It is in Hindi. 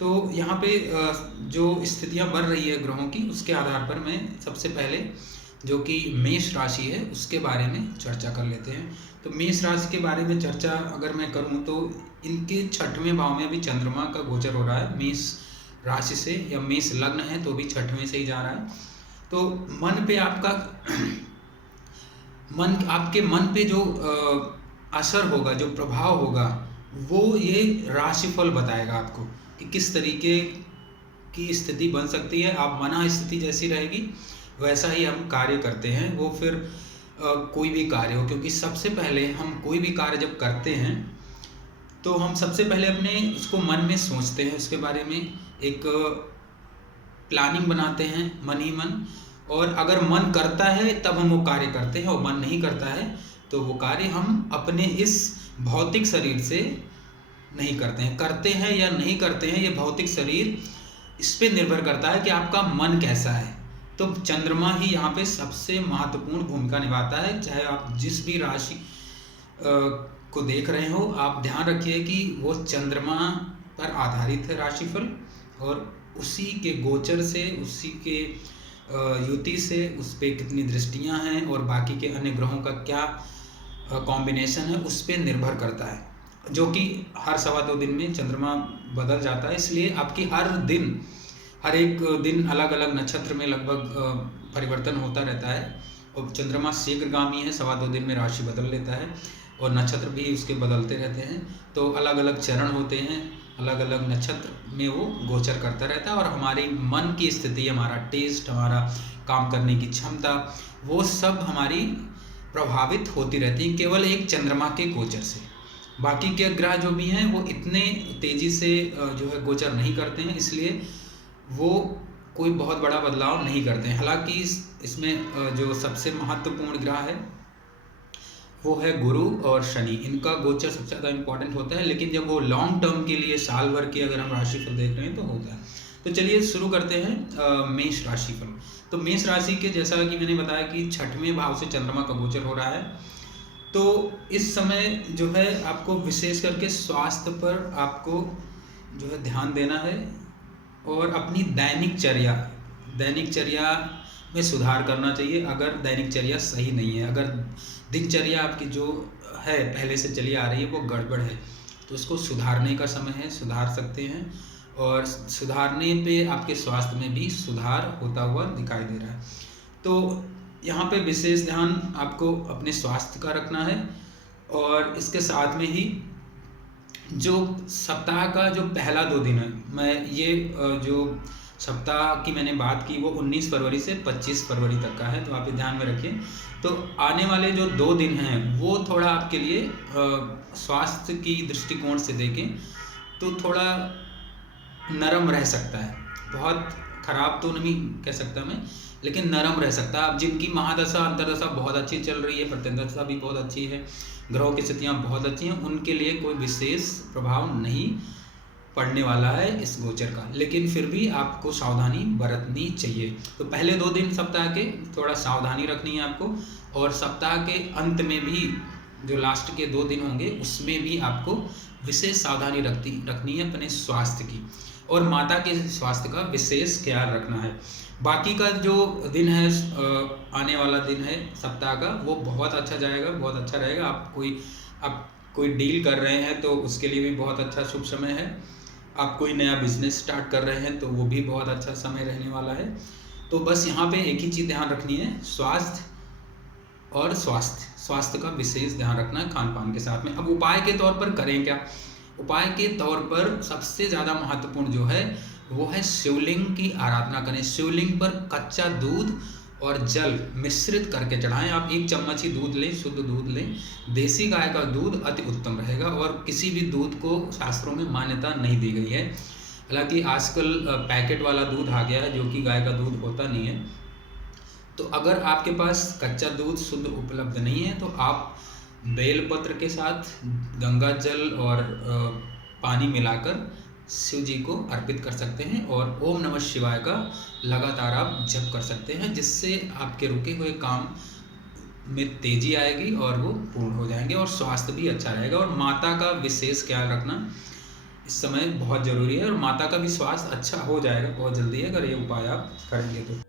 तो यहाँ पे जो स्थितियाँ बन रही है ग्रहों की, उसके आधार पर मैं सबसे पहले जो कि मेष राशि है उसके बारे में चर्चा कर लेते हैं। तो मेष राशि के बारे में चर्चा अगर मैं करूँ तो इनके छठवें भाव में अभी चंद्रमा का गोचर हो रहा है मेष राशि से, या मेष लग्न है तो भी छठवें से ही जा रहा है। तो मन पे आपका आपके मन पे जो असर होगा, जो प्रभाव होगा, वो ये राशिफल बताएगा आपको कि किस तरीके की स्थिति बन सकती है। आप मना स्थिति जैसी रहेगी वैसा ही हम कार्य करते हैं, वो फिर कोई भी कार्य हो, क्योंकि सबसे पहले हम कोई भी कार्य जब करते हैं तो हम सबसे पहले अपने उसको मन में सोचते हैं, उसके बारे में एक प्लानिंग बनाते हैं मन ही मन, और अगर मन करता है तब हम वो कार्य करते हैं, और मन नहीं करता है तो वो कार्य हम अपने इस भौतिक शरीर से नहीं करते हैं। करते हैं या नहीं करते हैं ये भौतिक शरीर, इस पे निर्भर करता है कि आपका मन कैसा है। तो चंद्रमा ही यहाँ पे सबसे महत्वपूर्ण भूमिका निभाता है। चाहे आप जिस भी राशि को देख रहे हो, आप ध्यान रखिए कि वो चंद्रमा पर आधारित है राशिफल, और उसी के गोचर से, उसी के युति से उस पर कितनी दृष्टियां हैं और बाकी के अन्य ग्रहों का क्या कॉम्बिनेशन है उस पर निर्भर करता है, जो कि हर 2.25 दिन में चंद्रमा बदल जाता है। इसलिए आपकी हर एक दिन अलग अलग नक्षत्र में लगभग परिवर्तन होता रहता है, और चंद्रमा शीघ्रगामी है, 2.25 दिन में राशि बदल लेता है, और नक्षत्र भी उसके बदलते रहते हैं। तो अलग अलग चरण होते हैं, अलग अलग नक्षत्र में वो गोचर करता रहता है, और हमारी मन की स्थिति, हमारा टेस्ट, हमारा काम करने की क्षमता, वो सब हमारी प्रभावित होती रहती है केवल एक चंद्रमा के गोचर से। बाकी के ग्रह जो भी हैं वो इतने तेज़ी से जो है गोचर नहीं करते हैं, इसलिए वो कोई बहुत बड़ा बदलाव नहीं करते हैं। हालांकि इसमें जो सबसे महत्वपूर्ण ग्रह है वो है गुरु और शनि, इनका गोचर सबसे ज़्यादा इम्पोर्टेंट होता है, लेकिन जब वो लॉन्ग टर्म के लिए साल भर की अगर हम राशिफल देख रहे हैं तो होता है। तो चलिए शुरू करते हैं मेष राशिफल। तो मेष राशि के, जैसा कि मैंने बताया कि छठवें भाव से चंद्रमा का गोचर हो रहा है, तो इस समय जो है आपको विशेष करके स्वास्थ्य पर आपको जो है ध्यान देना है, और अपनी दैनिक चर्या में सुधार करना चाहिए। अगर दैनिकचर्या सही नहीं है, अगर दिनचर्या आपकी जो है पहले से चली आ रही है वो गड़बड़ है, तो उसको सुधारने का समय है, सुधार सकते हैं, और सुधारने पे आपके स्वास्थ्य में भी सुधार होता हुआ दिखाई दे रहा है। तो यहाँ पे विशेष ध्यान आपको अपने स्वास्थ्य का रखना है, और इसके साथ में ही जो सप्ताह का जो पहला 2 दिन है, मैं ये जो सप्ताह की मैंने बात की वो 19 फरवरी से 25 फरवरी तक का है, तो आप ये ध्यान में रखिए। तो आने वाले जो 2 दिन हैं वो थोड़ा आपके लिए स्वास्थ्य की दृष्टिकोण से देखें तो थोड़ा नरम रह सकता है। बहुत खराब तो नहीं कह सकता मैं, लेकिन नरम रह सकता है। अब जिनकी महादशा अंतर्दशा बहुत अच्छी चल रही है, प्रत्यंदशा भी बहुत अच्छी है, ग्रहों की स्थितियाँ बहुत अच्छी हैं, उनके लिए कोई विशेष प्रभाव नहीं पड़ने वाला है इस गोचर का, लेकिन फिर भी आपको सावधानी बरतनी चाहिए। तो पहले 2 दिन सप्ताह के थोड़ा सावधानी रखनी है आपको, और सप्ताह के अंत में भी जो लास्ट के 2 दिन होंगे उसमें भी आपको विशेष सावधानी रखनी है अपने स्वास्थ्य की, और माता के स्वास्थ्य का विशेष ख्याल रखना है। बाकी का जो दिन है आने वाला दिन है सप्ताह का, वो बहुत अच्छा जाएगा, बहुत अच्छा रहेगा। आप कोई डील कर रहे हैं तो उसके लिए भी बहुत अच्छा शुभ समय है। आप कोई नया बिजनेस स्टार्ट कर रहे हैं तो वो भी बहुत अच्छा समय रहने वाला है। तो बस यहाँ पे एक ही चीज़ ध्यान रखनी है, स्वास्थ्य का विशेष ध्यान रखना है खान पान के साथ में। अब उपाय के तौर पर करें क्या? उपाय के तौर पर सबसे ज़्यादा महत्वपूर्ण जो है वो है शिवलिंग की आराधना करें। शिवलिंग पर कच्चा दूध और जल मिश्रित करके चढ़ाएं। आप 1 चम्मच ही दूध लें, शुद्ध दूध लें। देसी गाय का दूध अति उत्तम रहेगा, और किसी भी दूध को शास्त्रों में मान्यता नहीं दी गई है। हालांकि आजकल पैकेट वाला दूध आ गया है जो कि गाय का दूध होता नहीं है। तो अगर आपके पास कच्चा दूध शुद्ध उपलब्ध नहीं है तो आप बेलपत्र के साथ गंगा जल और पानी मिलाकर शिव जी को अर्पित कर सकते हैं, और ओम नमः शिवाय का लगातार आप जप कर सकते हैं, जिससे आपके रुके हुए काम में तेजी आएगी और वो पूर्ण हो जाएंगे, और स्वास्थ्य भी अच्छा रहेगा। और माता का विशेष ख्याल रखना, इस समय बहुत ज़रूरी है, और माता का भी स्वास्थ्य अच्छा हो जाएगा बहुत जल्दी, अगर ये उपाय आप करेंगे तो।